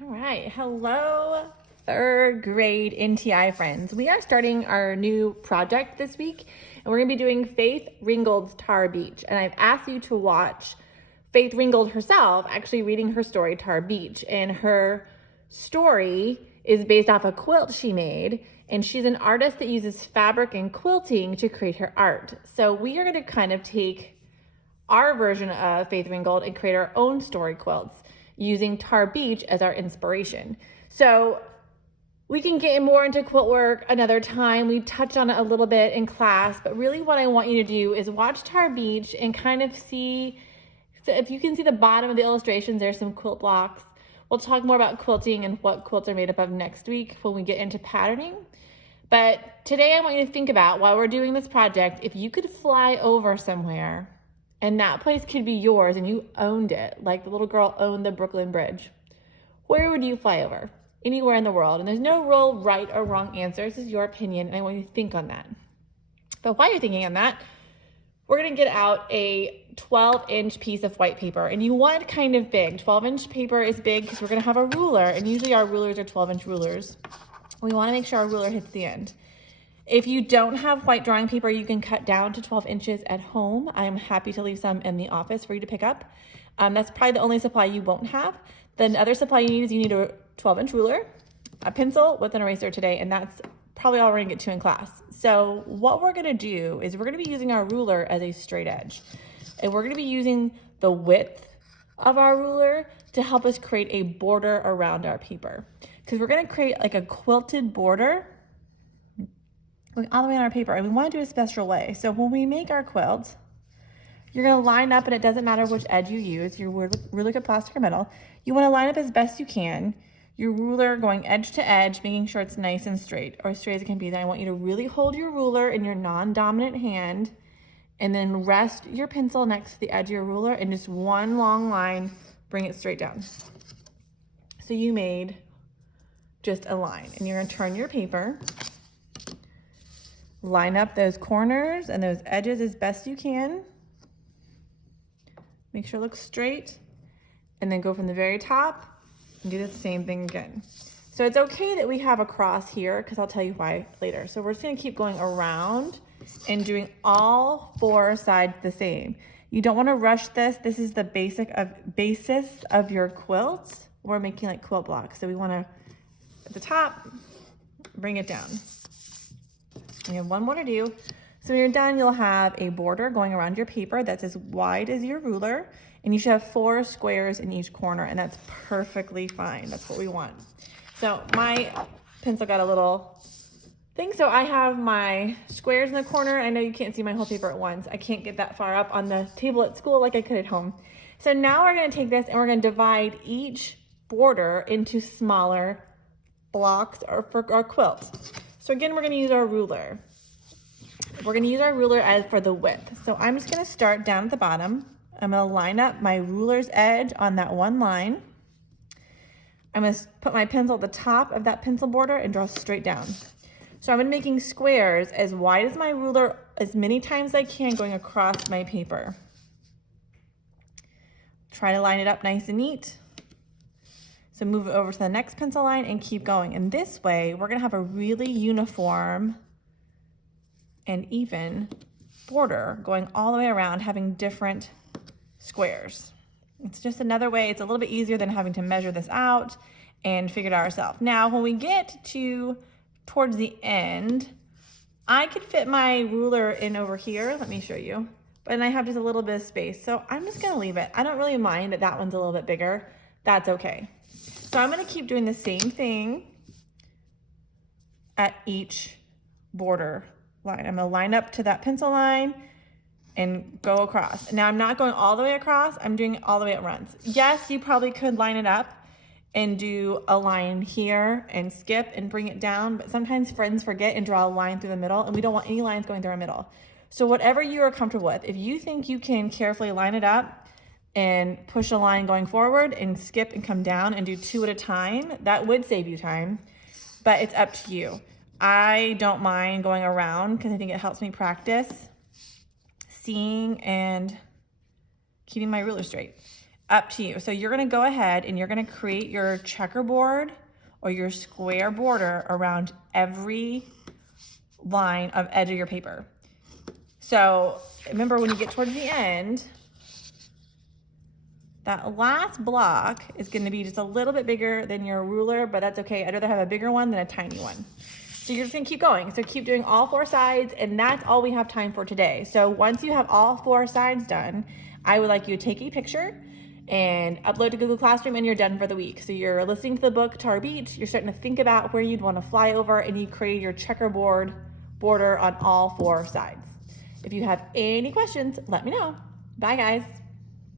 All right, hello, third grade NTI friends. We are starting our new project this week, and we're gonna be doing Faith Ringgold's Tar Beach. And I've asked you to watch Faith Ringgold herself actually reading her story, Tar Beach. And her story is based off a quilt she made, and she's an artist that uses fabric and quilting to create her art. So we are gonna kind of take our version of Faith Ringgold and create our own story quilts using Tar Beach as our inspiration. So we can get more into quilt work another time. We touched on it a little bit in class, but really what I want you to do is watch Tar Beach and kind of see, so if you can see the bottom of the illustrations, there's some quilt blocks. We'll talk more about quilting and what quilts are made up of next week when we get into patterning. But today I want you to think about, while we're doing this project, if you could fly over somewhere and that place could be yours and you owned it, like the little girl owned the Brooklyn Bridge, where would you fly over? Anywhere in the world. And there's no real right or wrong answer. This is your opinion, and I want you to think on that. But while you're thinking on that, we're gonna get out a 12-inch piece of white paper, and you want it kind of big. 12-inch paper is big because we're gonna have a ruler, and usually our rulers are 12-inch rulers. We wanna make sure our ruler hits the end. If you don't have white drawing paper, you can cut down to 12 inches at home. I'm happy to leave some in the office for you to pick up. That's probably the only supply you won't have. The other supply you need is you need a 12-inch ruler, a pencil with an eraser today, and that's probably all we're gonna get to in class. So what we're gonna do is we're gonna be using our ruler as a straight edge. And we're gonna be using the width of our ruler to help us create a border around our paper. Because we're gonna create like a quilted border going all the way on our paper, and we want to do it a special way. So when we make our quilt, you're going to line up, and it doesn't matter which edge you use, your ruler could plastic or metal. You want to line up as best you can, your ruler going edge to edge, making sure it's nice and straight, or as straight as it can be. Then I want you to really hold your ruler in your non-dominant hand, and then rest your pencil next to the edge of your ruler, and just one long line, bring it straight down. So you made just a line, and you're going to turn your paper, line up those corners and those edges as best you can. Make sure it looks straight, and then go from the very top and do the same thing again. So it's okay that we have a cross here, because I'll tell you why later. So we're just gonna keep going around and doing all four sides the same. You don't wanna rush this. This is the basis of your quilt. We're making like quilt blocks. So we wanna, at the top, bring it down. You have one more to do. So when you're done, you'll have a border going around your paper that's as wide as your ruler, and you should have 4 squares in each corner, and that's perfectly fine. That's what we want. So my pencil got a little thing, so I have my squares in the corner. I know you can't see my whole paper at once. I can't get that far up on the table at school like I could at home. So now we're gonna take this and we're gonna divide each border into smaller blocks for our quilt. So again, we're gonna use our ruler. We're gonna use our ruler as for the width. So I'm just gonna start down at the bottom. I'm gonna line up my ruler's edge on that one line. I'm gonna put my pencil at the top of that pencil border and draw straight down. So I'm making squares as wide as my ruler as many times as I can going across my paper. Try to line it up nice and neat. So move it over to the next pencil line and keep going. And this way, we're gonna have a really uniform and even border going all the way around, having different squares. It's just another way. It's a little bit easier than having to measure this out and figure it out ourselves. Now, when we get towards the end, I could fit my ruler in over here. Let me show you. But I have just a little bit of space. So I'm just gonna leave it. I don't really mind that that one's a little bit bigger. That's okay. So I'm gonna keep doing the same thing at each border line. I'm gonna line up to that pencil line and go across. Now I'm not going all the way across, I'm doing it all the way at once. Yes, you probably could line it up and do a line here and skip and bring it down, but sometimes friends forget and draw a line through the middle, and we don't want any lines going through our middle. So whatever you are comfortable with, if you think you can carefully line it up and push a line going forward and skip and come down and do 2 at a time, that would save you time, but it's up to you. I don't mind going around because I think it helps me practice seeing and keeping my ruler straight. up to you. So you're gonna go ahead and you're gonna create your checkerboard or your square border around every line of edge of your paper. So remember, when you get towards the end, that last block is gonna be just a little bit bigger than your ruler, but that's okay. I'd rather have a bigger one than a tiny one. So you're just gonna keep going. So keep doing all 4 sides, and that's all we have time for today. So once you have all 4 sides done, I would like you to take a picture and upload to Google Classroom, and you're done for the week. So you're listening to the book Tar Beach, you're starting to think about where you'd wanna fly over, and you create your checkerboard border on all 4 sides. If you have any questions, let me know. Bye guys.